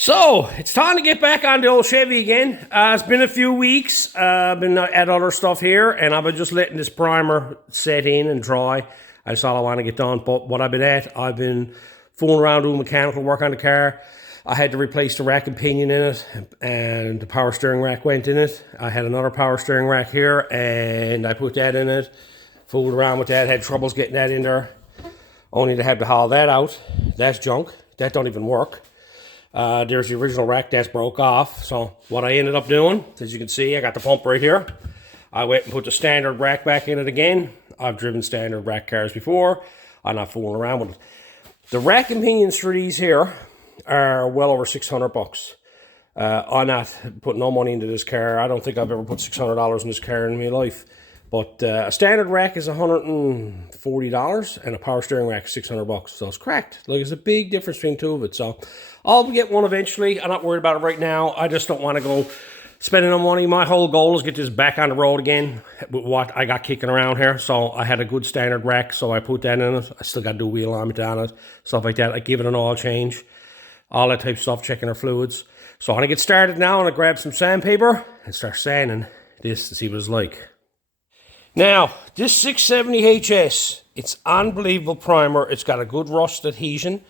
So, it's time to get back on the old Chevy again. It's been a few weeks. I've been at other stuff here, and I've been just letting this primer set in and dry. That's all I want to get done. But what I've been fooling around doing mechanical work on the car. I had to replace the rack and pinion in it, and the power steering rack went in it. I had another power steering rack here, and I put that in it. Fooled around with that, had troubles getting that in there. Only to have to haul that out. That's junk. That don't even work. There's the original rack that's broke off. So what I ended up doing, as you can see, I got the pump right here. I went and put the standard rack back in it again. I've driven standard rack cars before. I'm not fooling around with it. The rack and pinions for these here are well over $600. I'm not putting no money into this car. I don't think I've ever put $600 in this car in my life. But a standard rack is $140 and a power steering rack is $600. So it's cracked. Like, there's a big difference between two of it. So I'll get one eventually. I'm not worried about it right now. I just don't want to go spending no money. My whole goal is get this back on the road again with what I got kicking around here. So I had a good standard rack, so I put that in it. I still got to do wheel alignment on it, stuff like that. I give it an oil change, all that type of stuff, checking our fluids. So I'm going to get started now. I'm going to grab some sandpaper and start sanding this to see what it's like. Now, this 670HS, it's unbelievable primer. It's got a good rust adhesion.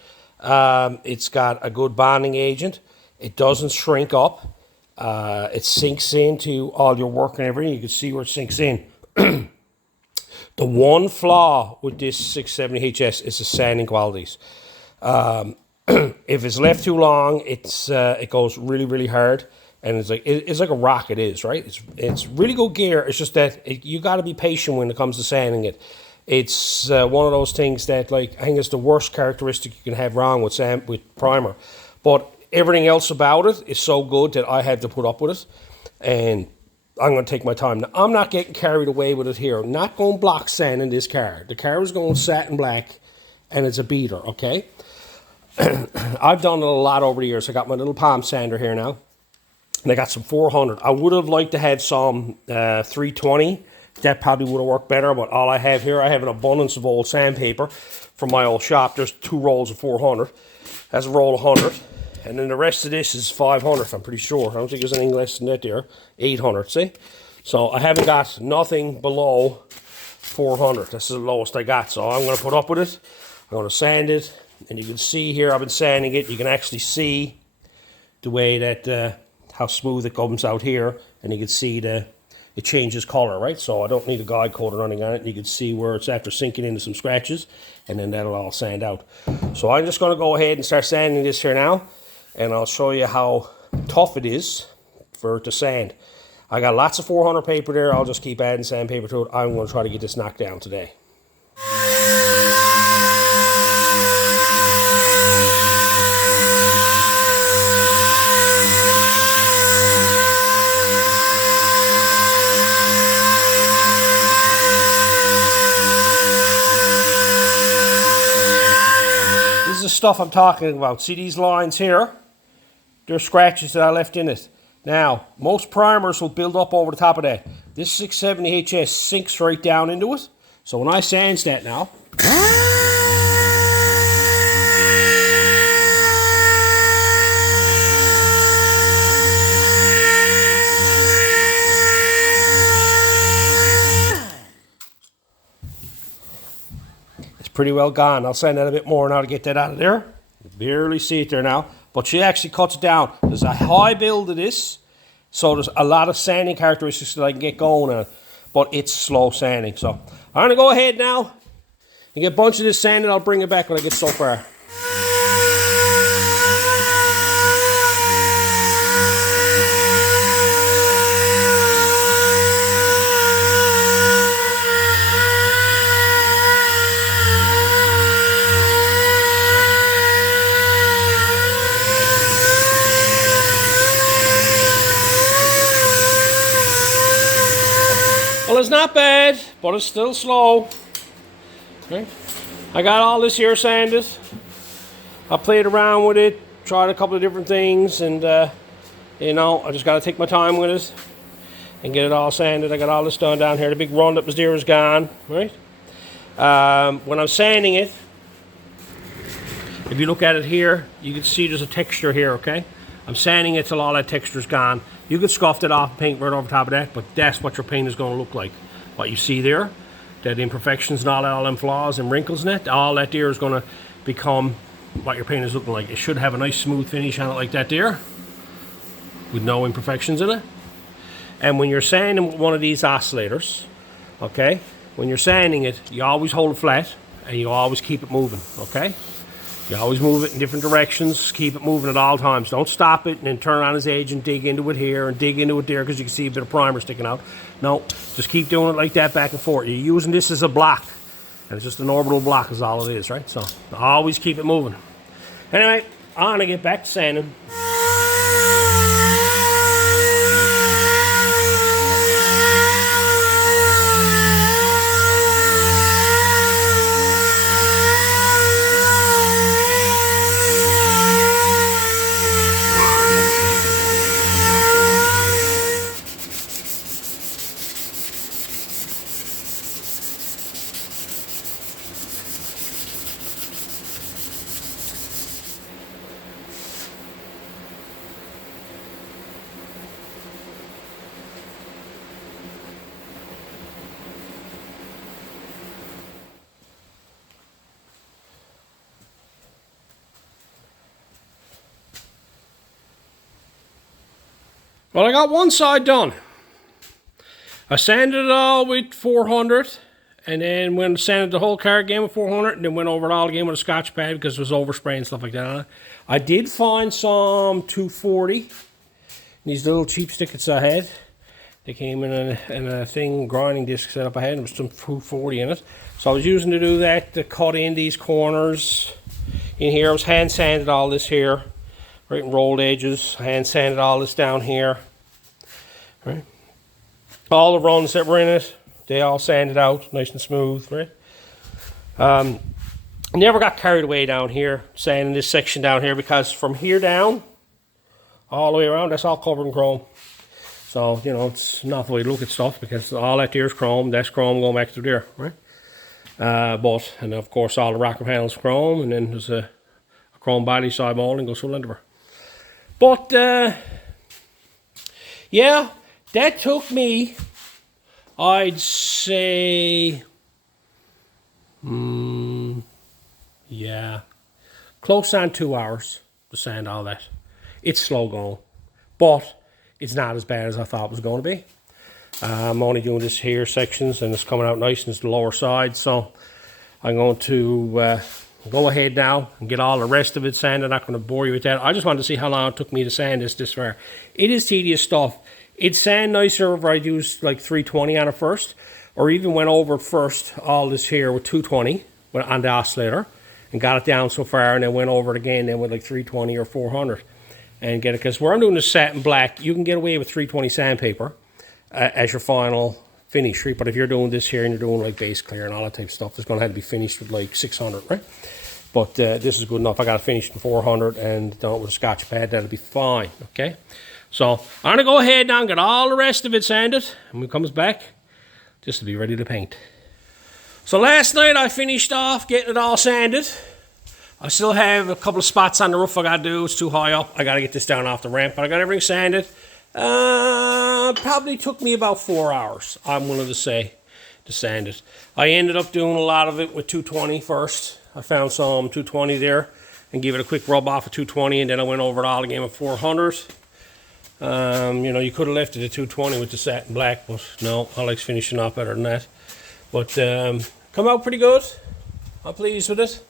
It's got a good bonding agent. It doesn't shrink up. It sinks into all your work and everything. You can see where it sinks in. The one flaw with this 670HS is the sanding qualities. If it's left too long, it goes really, really hard. And it's like a rock. It is, right? It's really good gear. It's just that you got to be patient when it comes to sanding it. It's one of those things that, like, I think it's the worst characteristic you can have wrong with primer. But everything else about it is so good that I had to put up with it, and I'm going to take my time. Now, I'm not getting carried away with it here. I'm not going block sanding this car. The car is going satin black, and it's a beater. Okay. I've done it a lot over the years. I got my little palm sander here now. And I got some 400. I would have liked to have some 320. That probably would have worked better, but all I have here, I have an abundance of old sandpaper from my old shop. There's 2 rolls of 400. That's a roll of 100. And then the rest of this is 500, I'm pretty sure. I don't think there's anything less than that there. 800, see? So I haven't got nothing below 400. That's the lowest I got. So I'm going to put up with it. I'm going to sand it. And you can see here, I've been sanding it. You can actually see the way that... how smooth it comes out here, and you can see it changes color, right? So I don't need a guide coat or anything on it. You can see where it's after sinking into some scratches, and then that'll all sand out. So I'm just going to go ahead and start sanding this here now, and I'll show you how tough it is for it to sand. I got lots of 400 paper there. I'll just keep adding sandpaper to it. I'm going to try to get this knocked down today. Stuff I'm talking about. See these lines here? They're scratches that I left in it. Now, most primers will build up over the top of that. This 670HS sinks right down into it. So when I sand that now, pretty well gone. I'll sand that a bit more now to get that out of there. You barely see it there now, but she actually cuts it down. There's a high build of this, so there's a lot of sanding characteristics that I can get going on, but it's slow sanding. So I'm gonna go ahead now and get a bunch of this sanded. I'll bring it back when I get so far. Well, it's not bad, but it's still slow. Okay. I got all this here sanded. I played around with it, tried a couple of different things, and you know, I just got to take my time with it and get it all sanded. I got all this done down here. The big run that was there is gone, right? When I'm sanding it, if you look at it here, you can see there's a texture here, okay? I'm sanding it till all that texture's gone. You could scuff it off and paint right over top of that, but that's what your paint is going to look like. What you see there, that imperfections and all them flaws and wrinkles in it, all that there is going to become what your paint is looking like. It should have a nice smooth finish on it like that there, with no imperfections in it. And when you're sanding with one of these oscillators, okay, when you're sanding it, you always hold it flat and you always keep it moving, okay? You always move it in different directions, keep it moving at all times. Don't stop it and then turn on its edge and dig into it here and dig into it there because you can see a bit of primer sticking out. No, just keep doing it like that back and forth. You're using this as a block, and it's just an orbital block is all it is, right? So always keep it moving. Anyway, I'm gonna get back to sanding. Well, I got one side done. I sanded it all with 400, and then when sanded the whole car again with 400, and then went over it all again with a Scotch pad because it was overspray and stuff like that on it. I did find some 240. These little cheap stickets I had. They came in a thing, grinding disc setup I had, and there was some 240 in it. So I was using to do that to cut in these corners in here. I was hand sanded all this here. Right in rolled edges, hand sanded all this down here. Right, all the runs that were in it, they all sanded out, nice and smooth. Right. Never got carried away down here, sanding this section down here because from here down, all the way around, that's all covered in chrome. So you know it's not the way to look at stuff because all that there is chrome. That's chrome going back to there, right? And of course all the rocker panels chrome, and then there's a chrome body side molding goes through under. But, yeah, that took me, I'd say, yeah, close on 2 hours to sand all that. It's slow going, but it's not as bad as I thought it was going to be. I'm only doing this here sections, and it's coming out nice, and it's the lower side, so I'm going to go ahead now and get all the rest of it sanded. I'm not going to bore you with that. I just wanted to see how long it took me to sand this far. It is tedious stuff. It'd sand nicer if I used like 320 on it first, or even went over first all this here with 220 on the oscillator and got it down so far, and then went over it again then with like 320 or 400 and get it. Because where I'm doing the satin black, you can get away with 320 sandpaper as your final finish, right? But if you're doing this here and you're doing like base clear and all that type of stuff, it's going to have to be finished with like 600, right? But this is good enough. I got it finished in 400 and done it with a Scotch pad. That'll be fine, okay? So I'm going to go ahead now and get all the rest of it sanded. And when it comes back, just to be ready to paint. So last night I finished off getting it all sanded. I still have a couple of spots on the roof I got to do. It's too high up. I got to get this down off the ramp. But I got everything sanded. Probably took me about 4 hours, I'm willing to say, to sand it. I ended up doing a lot of it with 220 first. I found some 220 there and give it a quick rub off of 220, and then I went over it all again with 400. You know, you could have left it at 220 with the satin black, but no, I like finishing off better than that. But come out pretty good. I'm pleased with it.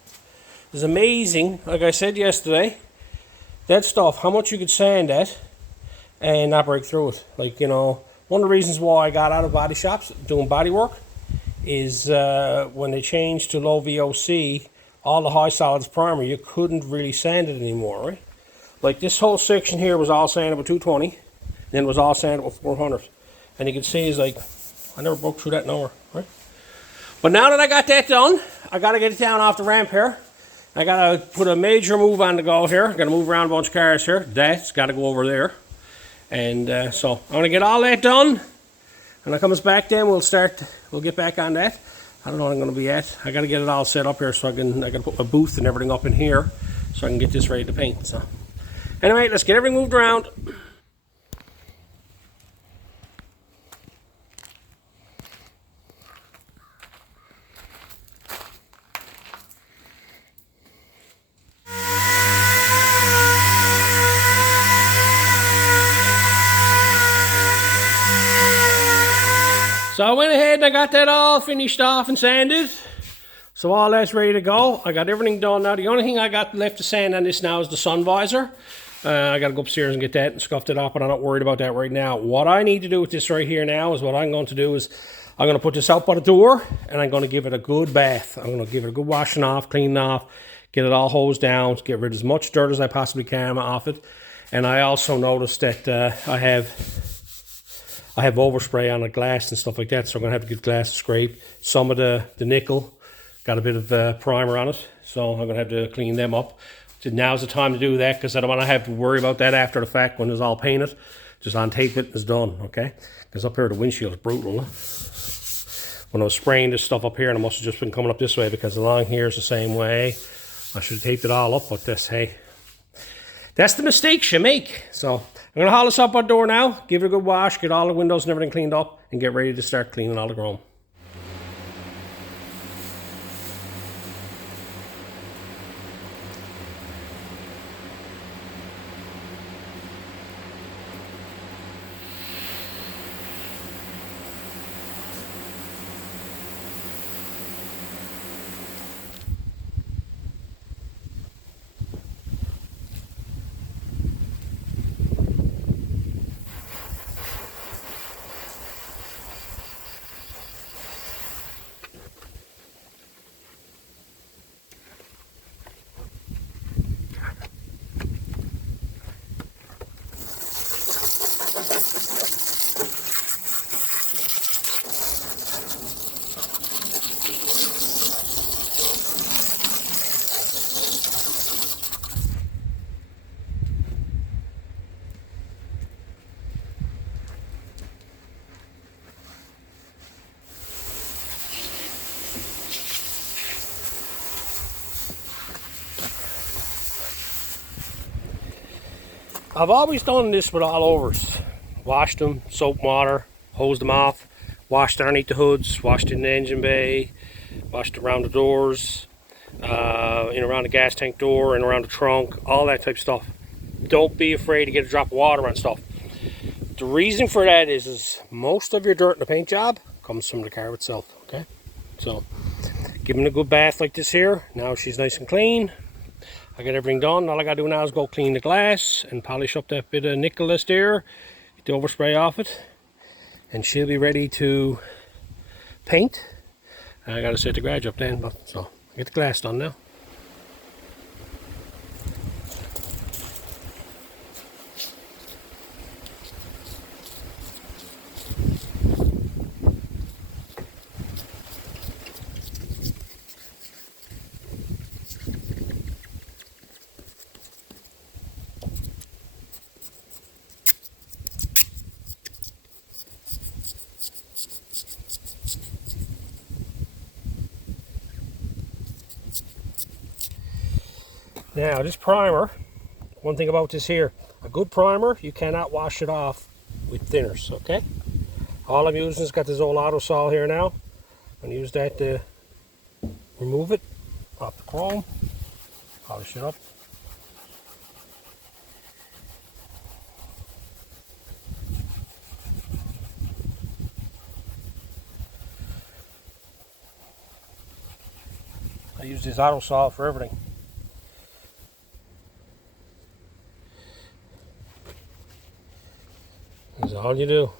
It's amazing, like I said yesterday, that stuff, how much you could sand at and not break through it. Like, you know, one of the reasons why I got out of body shops doing body work is when they changed to low VOC, all the high solids primer, you couldn't really sand it anymore, right? Like this whole section here was all sanded with 220, then it was all sanded with 400. And you can see it's like, I never broke through that nowhere, right? But now that I got that done, I got to get it down off the ramp here. I got to put a major move on the go here. I got to move around a bunch of cars here. That's got to go over there. And so I'm going to get all that done. When it comes back then, we'll get back on that. I don't know what I'm going to be at. I got to get it all set up here so I can put my booth and everything up in here so I can get this ready to paint. So Anyway, let's get everything moved around. So I went ahead and I got that all finished off and sanded. So all that's ready to go. I got everything done now. The only thing I got left to sand on this now is the sun visor. I got to go upstairs and get that and scuff it up, but I'm not worried about that right now. What I need to do with this right here now is what I'm going to do is I'm going to put this out by the door and I'm going to give it a good bath. I'm going to give it a good washing off, cleaning off, get it all hosed down, get rid of as much dirt as I possibly can off it. And I also noticed that I have overspray on the glass and stuff like that, so I'm going to have to get glass scrape. Some of the nickel got a bit of primer on it, so I'm going to have to clean them up. So now's the time to do that because I don't want to have to worry about that after the fact when it's all painted. Just untape it and it's done, okay? Because up here the windshield is brutal. When I was spraying this stuff up here, and I must have just been coming up this way because along here is the same way. I should have taped it all up, but this, hey, that's the mistakes you make. So I'm going to haul this up our door now, give it a good wash, get all the windows and everything cleaned up, and get ready to start cleaning all the chrome. I've always done this with all overs. Washed them, soap and water, hosed them off, washed underneath the hoods, washed in the engine bay, washed around the doors, around the gas tank door and around the trunk, all that type of stuff. Don't be afraid to get a drop of water on stuff. The reason for that is most of your dirt in the paint job comes from the car itself, okay? So, give them a good bath like this here. Now she's nice and clean. I got everything done. All I got to do now is go clean the glass and polish up that bit of nickel that's there. Get the overspray off it. And she'll be ready to paint. I got to set the garage up then, but so I get the glass done now. Now this primer, one thing about this here, a good primer, you cannot wash it off with thinners, okay? All I'm using is got this old auto sol here now. I'm going to use that to remove it off the chrome, polish it up. I use this auto sol for everything. That's all you do.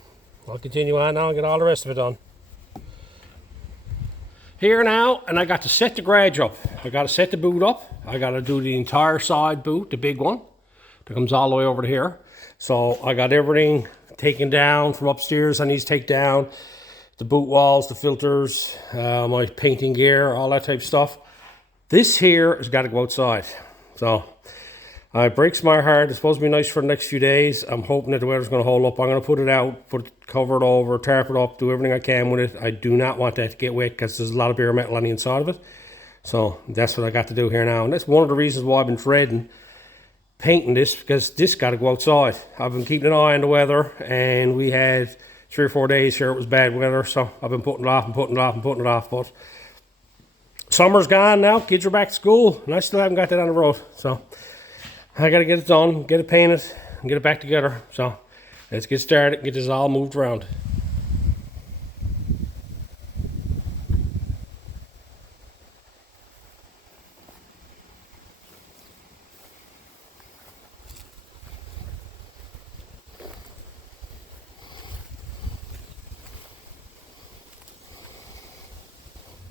I'll continue on now and get all the rest of it done. Here now, and I got to set the garage up. I got to set the boot up. I got to do the entire side boot, the big one, that comes all the way over to here. So I got everything taken down from upstairs. I need to take down the boot walls, the filters, my painting gear, all that type of stuff. This here has got to go outside. So it breaks my heart. It's supposed to be nice for the next few days. I'm hoping that the weather's going to hold up. I'm going to put it out, cover it over, tarp it up, do everything I can with it. I do not want that to get wet because there's a lot of bare metal on the inside of it. So that's what I got to do here now. And that's one of the reasons why I've been dreading painting this because this got to go outside. I've been keeping an eye on the weather, and we had 3 or 4 days here it was bad weather, so I've been putting it off and putting it off and putting it off. But summer's gone now, kids are back to school, and I still haven't got that on the road. So I got to get it done, get it painted, and get it back together. So let's get started, get this all moved around.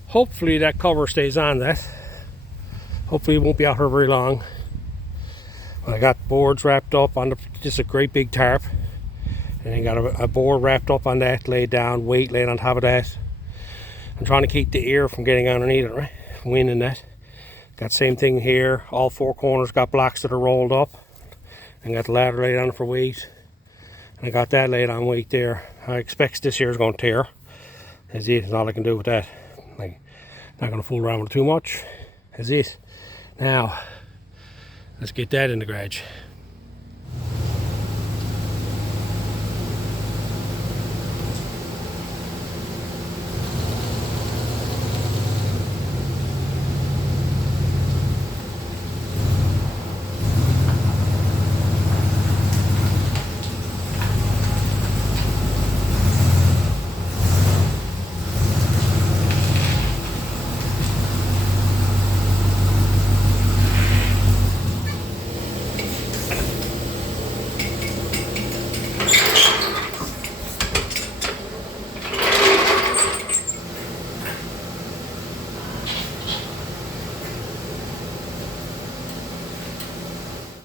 Hopefully that cover stays on that. Hopefully it won't be out here very long. I got boards wrapped up on just a great big tarp, and then got a board wrapped up on that, laid down, weight laid on top of that. I'm trying to keep the air from getting underneath it, right? Wind and that. Got same thing here. All 4 corners got blocks that are rolled up, and got the ladder laid on for weight. And I got that laid on weight there. I expect this here is going to tear. That's it. That's all I can do with that. Like, not going to fool around with it too much. That's it. Now, let's get that in the garage.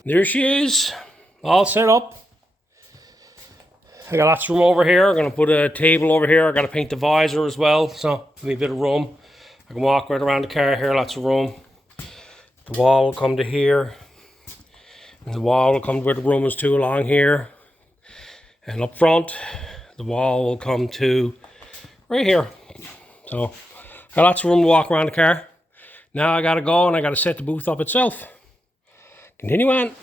There she is, all set up. I got lots of room over here. I'm going to put a table over here. I got to paint the visor as well, so give me a bit of room. I can walk right around the car here, lots of room. The wall will come to here. And the wall will come to where the room is too, along here. And up front, the wall will come to right here. So, got lots of room to walk around the car. Now I got to go and I got to set the booth up itself. Continue on.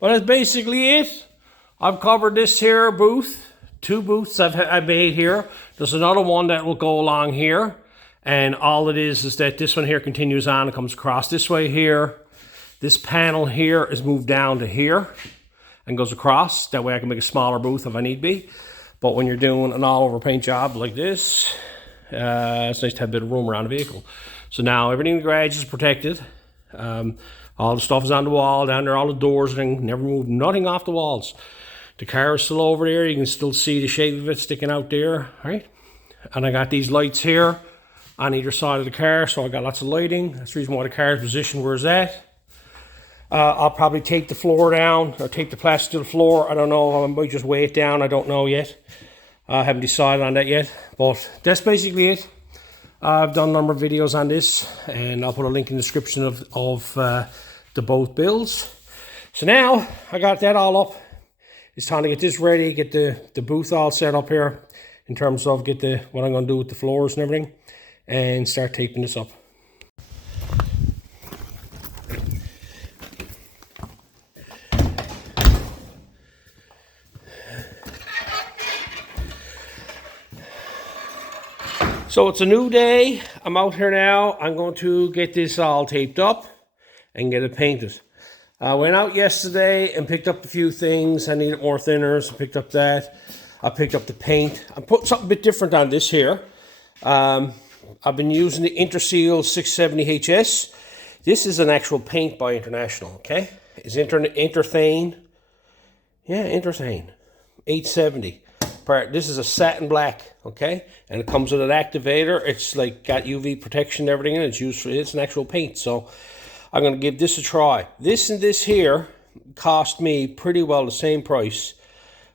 But that's basically it. I've covered this here booth. 2 booths I've made here. There's another one that will go along here. And all it is that this one here continues on. It comes across this way here. This panel here is moved down to here and goes across. That way I can make a smaller booth if I need be. But when you're doing an all-over paint job like this, it's nice to have a bit of room around the vehicle. So now everything in the garage is protected. All the stuff is on the wall down there, all the doors, and never moved nothing off the walls. The car is still over there. You can still see the shape of it sticking out there, right? And I got these lights here on either side of the car, so I got lots of lighting. That's the reason why the car is positioned where it's at. I'll probably take the floor down or take the plastic to the floor. I don't know. I might just weigh it down. I don't know yet. I haven't decided on that yet. But that's basically it. I've done a number of videos on this, and I'll put a link in the description of the both builds. So now I got that all up. It's time to get this ready, get the booth all set up here in terms of what I'm going to do with the floors and everything, and start taping this up. So it's a new day. I'm out here now. I'm going to get this all taped up and get it painted. I went out yesterday and picked up a few things. I needed more thinners. I picked up that. I picked up the paint. I put something a bit different on this here. I've been using the Interseal 670HS. This is an actual paint by International, okay? It's Interthane. Yeah, Interthane. 870. This is a satin black, okay? And it comes with an activator. It's like got UV protection and everything, and it's an actual paint. So I'm going to give this a try. This and this here cost me pretty well the same price.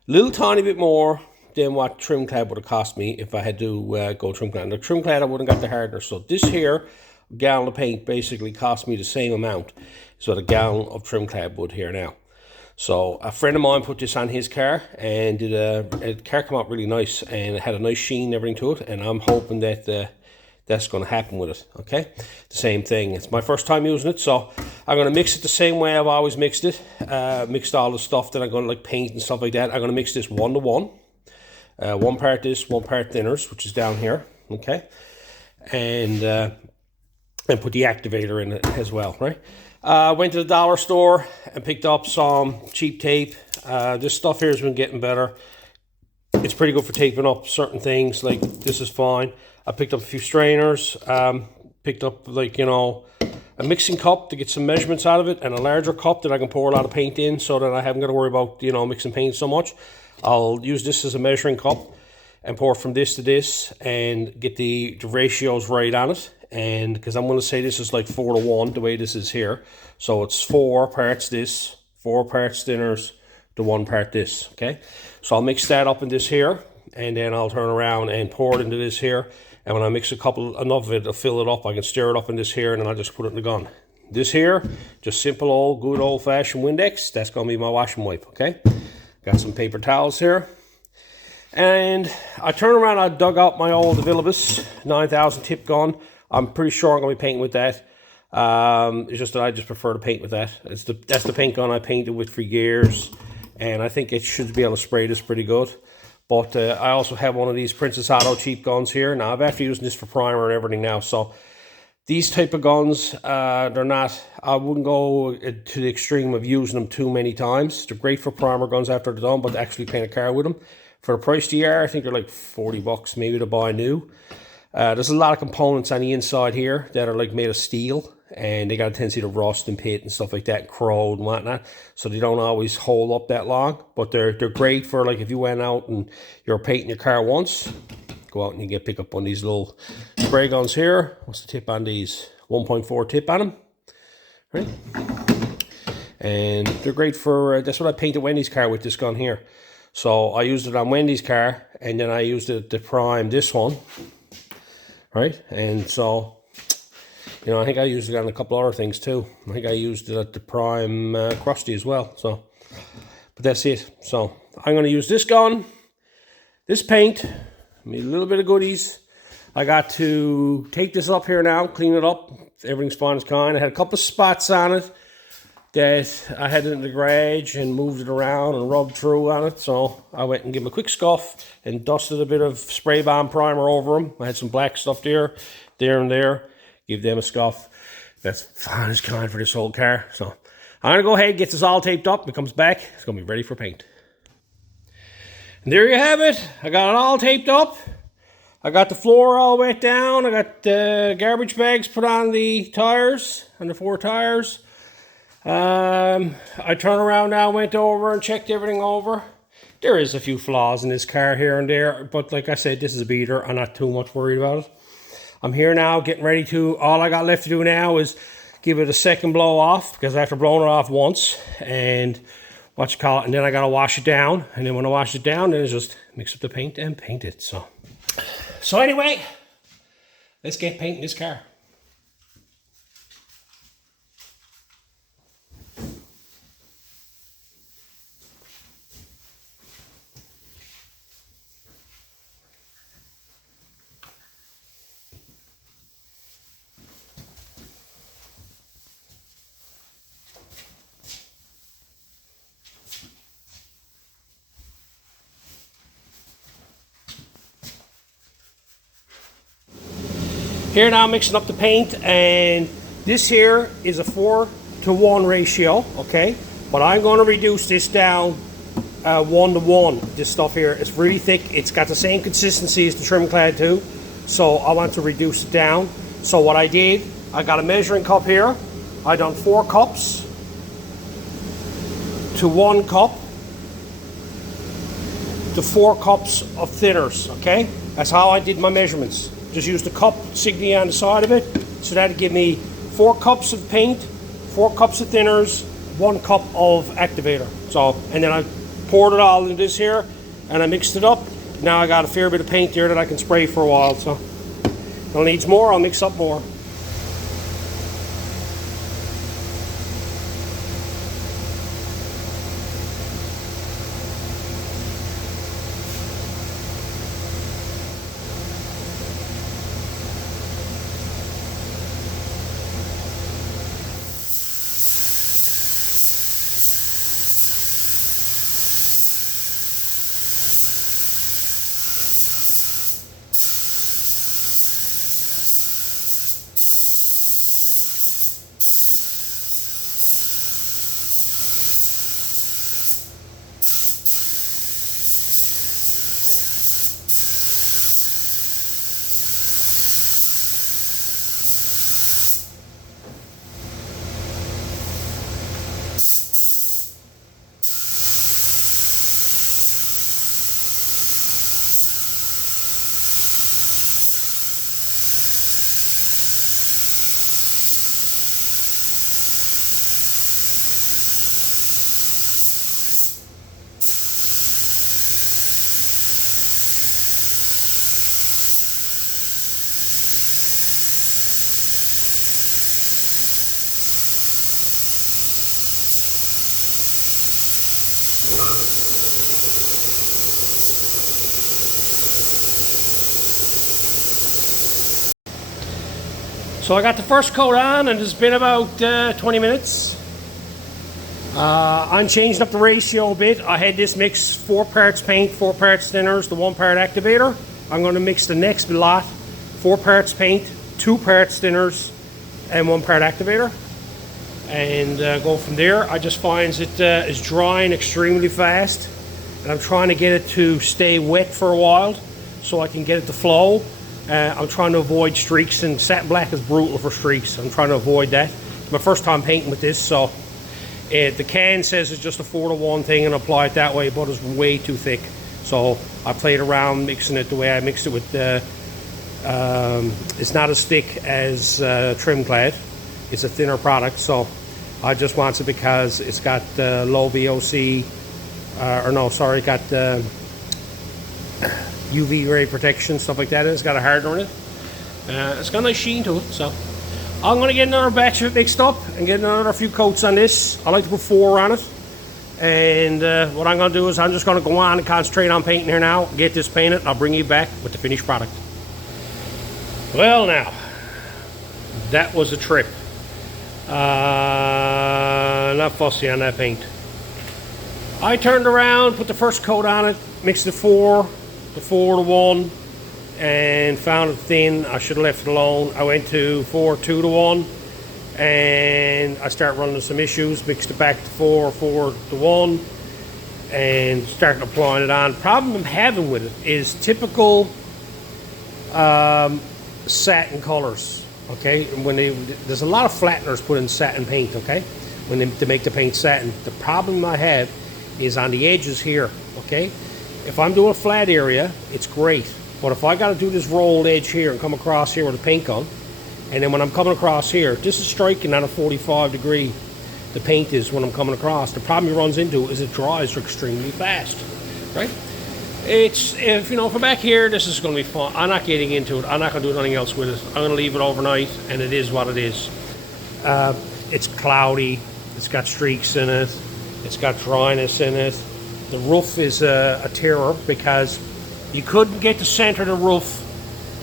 Little tiny bit more than what trim clad would have cost me if I had to go trim clad. The trim clad I wouldn't got the hardener. So this here gallon of paint basically cost me the same amount as what a gallon of trim clad would here now. So a friend of mine put this on his car, and the car came out really nice, and it had a nice sheen and everything to it, and I'm hoping that that's going to happen with it, okay? The same thing. It's my first time using it, so I'm going to mix it the same way I've always mixed it. Mixed all the stuff that I'm going to like paint and stuff like that. I'm going to mix this 1-to-1. 1 part this, 1 part thinners, which is down here, okay? And put the activator in it as well, right? Went to the dollar store and picked up some cheap tape. This stuff here has been getting better. It's pretty good for taping up certain things, like this is fine. I picked up a few strainers, picked up like, you know, a mixing cup to get some measurements out of it, and a larger cup that I can pour a lot of paint in so that I haven't got to worry about, you know, mixing paint so much. I'll use this as a measuring cup and pour from this to this and get the ratios right on it. And because I'm going to say this is like 4-to-1 the way this is here. So it's 4 parts this, 4 parts thinners to 1 part this, okay? So I'll mix that up in this here, and then I'll turn around and pour it into this here. And when I mix enough of it to fill it up, I can stir it up in this here, and then I'll just put it in the gun. This here, just simple old, good old-fashioned Windex. That's going to be my washing wipe, okay? Got some paper towels here. And I turn around, I dug out my old Vilibus 9000 tip gun. I'm pretty sure I'm going to be painting with that. It's just that I just prefer to paint with that. That's the paint gun I painted with for years. And I think it should be able to spray this pretty good. But I also have one of these Princess Auto cheap guns here. Now, I've actually using this for primer and everything now. So these type of guns, they're not, I wouldn't go to the extreme of using them too many times. They're great for primer guns after they're done, but to actually paint a car with them, for the price they are, I think they're like 40 bucks maybe to buy new. There's a lot of components on the inside here that are like made of steel, and they got a tendency to rust and pit and stuff like that, and corrode and whatnot, so they don't always hold up that long. But they're great for like if you went out and you're painting your car once, go out and you pick up one of these little spray guns here. What's the tip on these? 1.4 tip on them, right? And they're great for, that's what I painted Wendy's car with, this gun here. So I used it on Wendy's car, and then I used it to prime this one, right? And so, you know, I think I used it on a couple other things too. I think I used it to prime Krusty as well. So, but that's it. So I'm going to use this gun, this paint, made a little bit of goodies. I got to take this up here now, clean it up. Everything's fine as kind. I had a couple of spots on it that I had in the garage and moved it around and rubbed through on it. So I went and gave them a quick scuff and dusted a bit of spray bomb primer over them. I had some black stuff there and there. Give them a scuff. That's fine as kind for this old car. So I'm going to go ahead and get this all taped up. When it comes back, it's going to be ready for paint. And there you have it. I got it all taped up. I got the floor all wet down. I got the garbage bags put on the tires, on the 4 tires. I turned around now, went over and checked everything over. There is a few flaws in this car here and there, but like I said, this is a beater. I'm not too much worried about it. I'm here now, getting ready to, all I got left to do now is give it a second blow off, because after blowing it off once, and and then I gotta wash it down, and then when I wash it down, then it's just mix up the paint and paint it. So anyway, let's get painting this car. Here now, mixing up the paint, and this here is a 4-to-1 ratio, okay? But I'm going to reduce this down 1-to-1. This stuff here, it's really thick. It's got the same consistency as the trim clad too, so I want to reduce it down. So what I did, I got a measuring cup here. I done 4 cups to 1 cup to 4 cups of thinners, okay? That's how I did my measurements. Just use the cup insignia on the side of it, so that'll give me 4 cups of paint, 4 cups of thinners, 1 cup of activator. So, and then I poured it all in this here, and I mixed it up. Now I got a fair bit of paint here that I can spray for a while. So, if it needs more, I'll mix up more. So I got the first coat on, and it's been about 20 minutes. I'm changing up the ratio a bit. I had this mix 4 parts paint, 4 parts thinners, the 1 part activator. I'm going to mix the next lot, 4 parts paint, 2 parts thinners, and 1 part activator. And go from there. I just find it is drying extremely fast, and I'm trying to get it to stay wet for a while so I can get it to flow. I'm trying to avoid streaks, and satin black is brutal for streaks. I'm trying to avoid that. It's my first time painting with this, so the can says it's just a 4-to-1 thing and apply it that way, but it's way too thick. So I played around mixing it the way I mixed it with the, it's not as thick as trim clad. It's a thinner product, so I just want it because it's got low VOC, got UV ray protection, stuff like that. It's got a hardener in it. It's got a nice sheen to it. So I'm going to get another batch of it mixed up and get another few coats on this. I like to put 4 on it. And what I'm going to do is I'm just going to go on and concentrate on painting here now, get this painted, and I'll bring you back with the finished product. Well now, that was a trip. Not fussy on that paint. I turned around, put the first coat on it, mixed the 4-to-1, and found it thin. I should have left it alone. I went to 2-to-1, and I started running some issues, mixed it back to 4-to-1, and started applying it on. Problem I'm having with it is typical satin colors, okay? And there's a lot of flatteners put in satin paint, okay? When to make the paint satin. The problem I have is on the edges here, okay? If I'm doing a flat area, it's great. But if I gotta do this rolled edge here and come across here with a paint gun, and then when I'm coming across here, this is striking at a 45 degree, the paint is when I'm coming across. The problem he runs into is it dries extremely fast, right? If I'm back here, this is gonna be fun. I'm not getting into it. I'm not gonna do anything else with it. I'm gonna leave it overnight, and it is what it is. It's cloudy, it's got streaks in it, it's got dryness in it. The roof is a terror because you couldn't get the center of the roof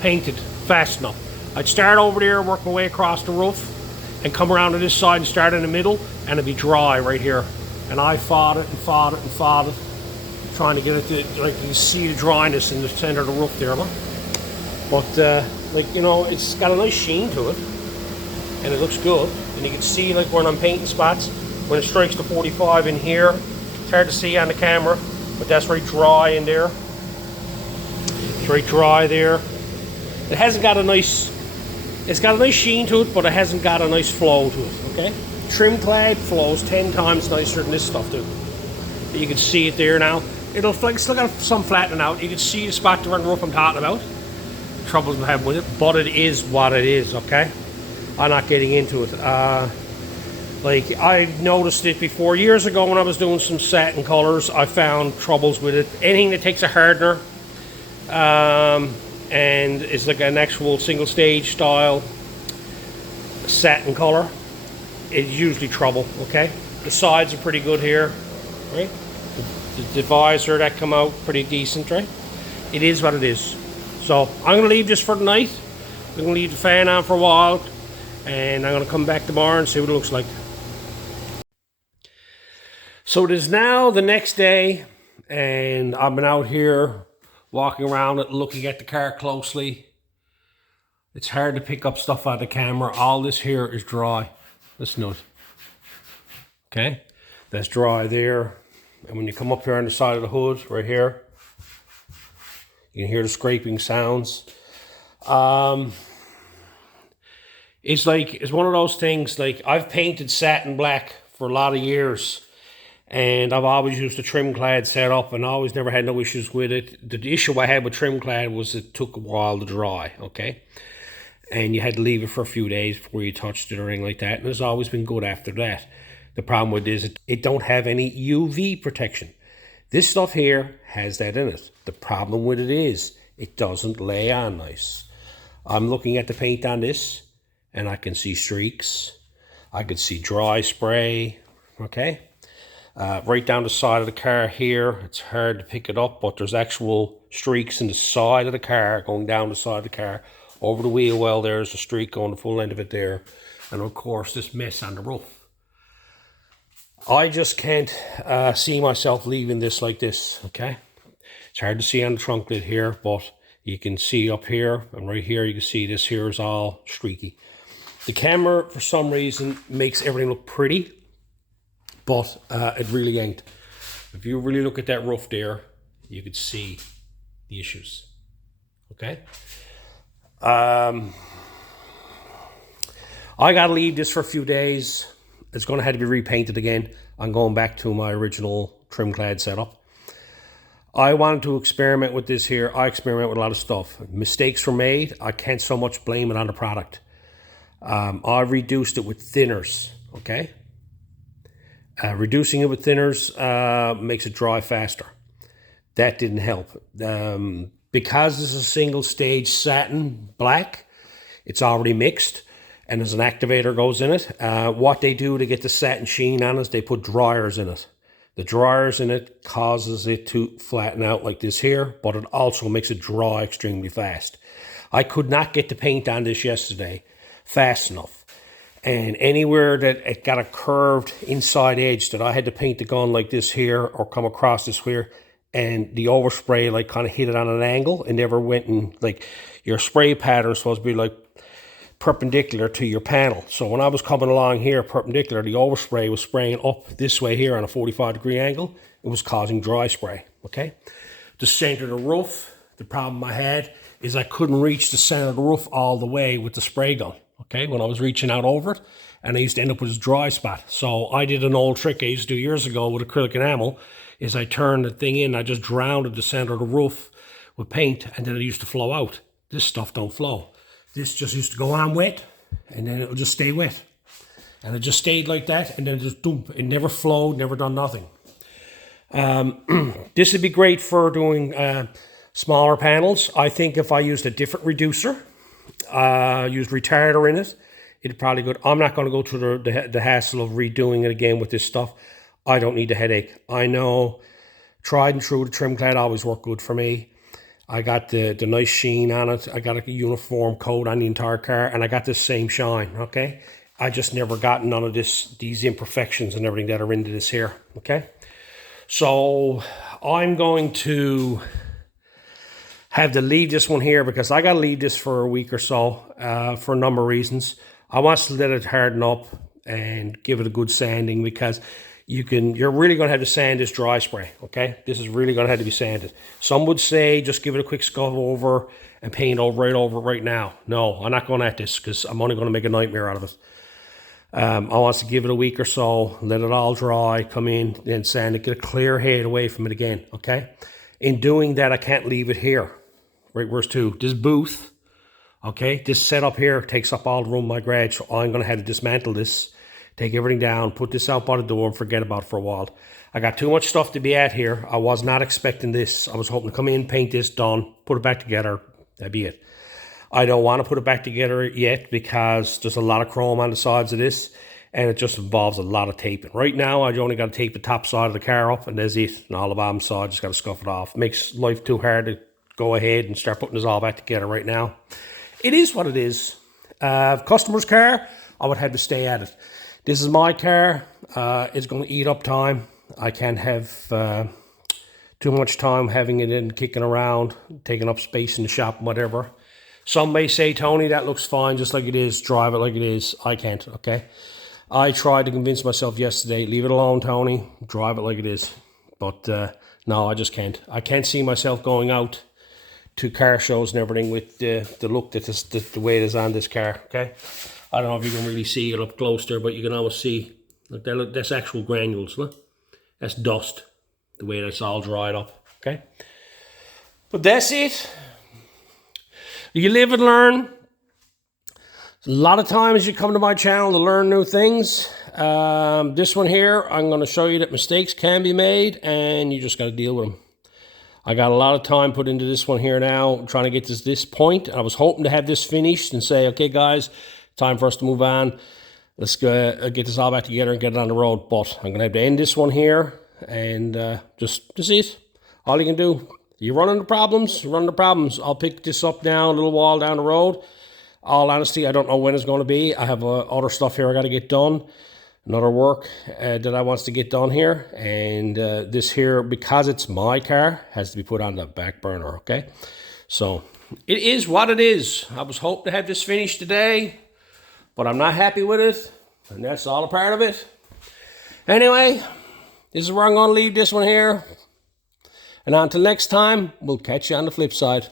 painted fast enough. I'd start over there, work my way across the roof, and come around to this side and start in the middle, and it'd be dry right here. And I fought it and fought it and fought it, trying to get it to, like, you can see the dryness in the center of the roof there, man. But, it's got a nice sheen to it, and it looks good. And you can see, like, when I'm painting spots, when it strikes the 45 in here, it's hard to see on the camera, but that's very dry in there. It's very dry there. It hasn't got a nice, it's got a nice sheen to it, but it hasn't got a nice flow to it, okay? Trim clad flows 10 times nicer than this stuff do. You can see it there now. It'll still got some flattening out. You can see the spot around the roof I'm talking about. Troubles I have with it, but it is what it is, okay? I'm not getting into it. Like, I noticed it before. Years ago when I was doing some satin colors, I found troubles with it. Anything that takes a hardener, and it's like an actual single stage style satin color, it's usually trouble, okay? The sides are pretty good here, right? The visor, that come out pretty decent, right? It is what it is. So I'm gonna leave this for the night. I'm gonna leave the fan on for a while, and I'm gonna come back tomorrow and see what it looks like. So it is now the next day, and I've been out here walking around it, looking at the car closely. It's hard to pick up stuff on the camera. All this here is dry. Listen to it. Okay, that's dry there. And when you come up here on the side of the hood, right here, you can hear the scraping sounds. It's one of those things, like, I've painted satin black for a lot of years, and I've always used the trim clad setup and always never had no issues with it. The issue I had with trim clad was it took a while to dry, okay? And you had to leave it for a few days before you touched it or anything like that, and it's always been good after that. The problem with it is it don't have any UV protection. This stuff here has that in it. The problem with it is it doesn't lay on nice. I'm looking at the paint on this, and I can see streaks. I can see dry spray, okay? Right down the side of the car here, it's hard to pick it up, but there's actual streaks in the side of the car, going down the side of the car. Over the wheel well, there's a streak going the full end of it there. And of course, this mess on the roof. I just can't see myself leaving this like this, okay? It's hard to see on the trunk lid here, but you can see up here, and right here you can see this here is all streaky. The camera, for some reason, makes everything look pretty, but it really ain't. If you really look at that roof there, you could see the issues, okay? I gotta leave this for a few days. It's gonna have to be repainted again. I'm going back to my original trim clad setup. I wanted to experiment with this here. I experiment with a lot of stuff. Mistakes were made. I can't so much blame it on the product. I reduced it with thinners, okay? Reducing it with thinners makes it dry faster. That didn't help. Because this is a single stage satin black, it's already mixed, and there's an activator goes in it. What they do to get the satin sheen on is they put dryers in it. The dryers in it causes it to flatten out like this here, but it also makes it dry extremely fast. I could not get the paint on this yesterday fast enough. And anywhere that it got a curved inside edge that I had to paint the gun like this here or come across this here, and the overspray like kind of hit it on an angle and never went in, like, your spray pattern is supposed to be like perpendicular to your panel. So when I was coming along here perpendicular, the overspray was spraying up this way here on a 45-degree angle. It was causing dry spray, okay? The center of the roof, the problem I had is I couldn't reach the center of the roof all the way with the spray gun, okay, when I was reaching out over it, and I used to end up with this dry spot. So I did an old trick I used to do years ago with acrylic enamel, is I turned the thing in, I just drowned the center of the roof with paint, and then it used to flow out. This stuff don't flow. This just used to go on wet, and then it'll just stay wet. And it just stayed like that, and then just dump. It never flowed, never done nothing. This would be great for doing smaller panels. I think if I used a different reducer, used retarder in it, it'd probably go. I'm not going to go through the hassle of redoing it again with this stuff. I don't need the headache. I know tried and true, the trim clad always worked good for me. I got the nice sheen on it. I got a uniform coat on the entire car, and I got this same shine, okay? I just never got none of these imperfections and everything that are into this here, okay? So I'm going to have to leave this one here because I got to leave this for a week or so for a number of reasons. I want to let it harden up and give it a good sanding because you're really going to have to sand this dry spray, okay? This is really going to have to be sanded. Some would say just give it a quick scrub over and paint right over it right now. No, I'm not going at this because I'm only going to make a nightmare out of it. I want to give it a week or so, let it all dry, come in, then sand it, get a clear head away from it again, okay? In doing that, I can't leave it here. Right, where's two? This booth, okay? This setup here takes up all the room in my garage, so I'm going to have to dismantle this, take everything down, put this out by the door, and forget about it for a while. I got too much stuff to be at here. I was not expecting this. I was hoping to come in, paint this, done, put it back together. That'd be it. I don't want to put it back together yet because there's a lot of chrome on the sides of this and it just involves a lot of taping. Right now, I only got to tape the top side of the car up and that's it. And all the bottom side, just got to scuff it off. Makes life too hard to go ahead and start putting this all back together right now. It is what it is. Customer's car, I would have to stay at it. This is my car. It's going to eat up time. I can't have too much time having it in, kicking around, taking up space in the shop and whatever. Some may say, Tony, that looks fine just like it is. Drive it like it is. I can't, okay? I tried to convince myself yesterday, leave it alone, Tony. Drive it like it is. But no, I just can't. I can't see myself going out to car shows and everything with the look that the way it is on this car, okay? I don't know if you can really see it up close there, but you can almost see, look, that's actual granules, look. That's dust, the way that's all dried up, okay? But that's it. You live and learn. A lot of times you come to my channel to learn new things. This one here, I'm going to show you that mistakes can be made and you just got to deal with them. I got a lot of time put into this one here now, trying to get to this point. I was hoping to have this finished and say, okay, guys, time for us to move on. Let's go get this all back together and get it on the road. But I'm going to have to end this one here and just it. All you can do. You run into problems, run into problems. I'll pick this up now, a little while down the road. All honesty, I don't know when it's going to be. I have other stuff here I got to get done. Another work that I wants to get done here. And this here, because it's my car, has to be put on the back burner, okay? So, it is what it is. I was hoping to have this finished today, but I'm not happy with it. And that's all a part of it. Anyway, this is where I'm going to leave this one here. And until next time, we'll catch you on the flip side.